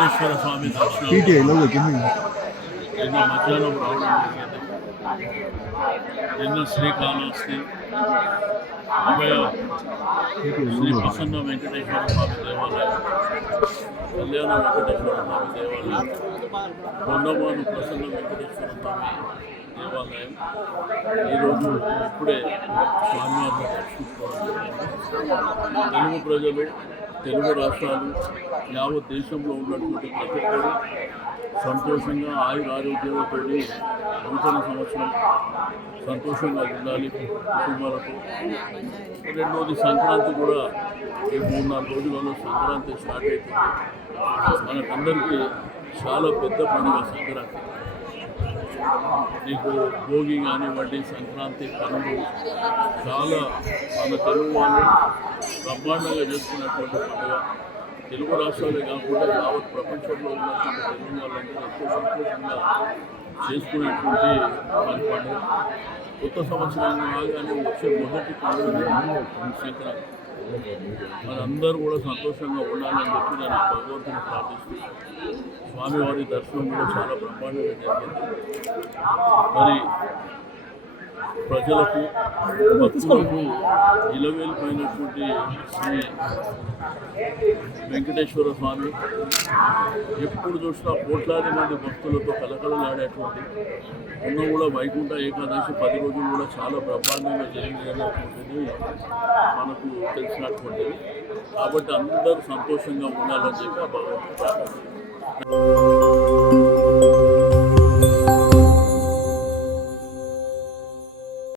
వెంకటేశ్వర స్వామి దర్శనం నిన్న మధ్యాహ్నం రావడం జరిగింది. నిన్న శ్రీకాళహస్తి అభయ శ్రీ ప్రసన్న వెంకటేశ్వర స్వామి దేవాలయం, కళ్యాణ వెంకటేశ్వర స్వామి దేవాలయం, కొండమాను ప్రసన్న వెంకటేశ్వర స్వామి దేవాలయం ఈరోజు ఇప్పుడే స్వామివారిని దర్శించుకోవడం జరిగింది. తెలుగు ప్రజలు, తెలుగు రాష్ట్రాలు, యావత్ దేశంలో ఉన్నటువంటి ప్రతి ఒక్కరు సంతోషంగా ఆయురారోగ్యాలతో నూతన సంవత్సరం సంతోషంగా ఉండాలి కుటుంబాలతో. రెండోది సంక్రాంతి కూడా ఈ 3-4 రోజులలో సంక్రాంతి స్టార్ట్ అవుతుంది. మనకందరికీ చాలా పెద్ద పండుగ సంక్రాంతి. నీకు భోగి కానివ్వండి, సంక్రాంతి కనులు చాలా మన తెలుగు వాళ్ళు బ్రహ్మాండంగా చేసుకున్నటువంటి పండుగ. తెలుగు రాష్ట్రాలే కాకుండా యావత్ ప్రపంచంలో ఉన్నటువంటి తెలుగు వాళ్ళందరూ ఎక్కువ సంతోషంగా చేసుకునేటువంటి మన పండుగ. కొత్త సంవత్సరం రాగానే వచ్చే మొదటి పండుగ సంక్రాంతి. మనందరూ కూడా సంతోషంగా ఉండాలని చెప్పి నేను భగవంతుని ప్రార్థిస్తూ, స్వామివారి దర్శనం కూడా చాలా బ్రహ్మాండంగా జరిగింది. మరి ప్రజలకు, భక్తులకు ఇలవేలిపోయినటువంటి శ్రీ వెంకటేశ్వర స్వామి ఎప్పుడు చూసినా కోట్లాది మంది భక్తులతో కలకలలాడేటువంటి ఉన్న కూడా వైకుంఠ ఏకాదశి 10 రోజులు కూడా చాలా బ్రహ్మాండంగా జరిగినటువంటిది మనకు తెలిసినటువంటిది. కాబట్టి అందరూ సంతోషంగా ఉండాలని చెప్పి భగవంతుడు ప్రార్థన.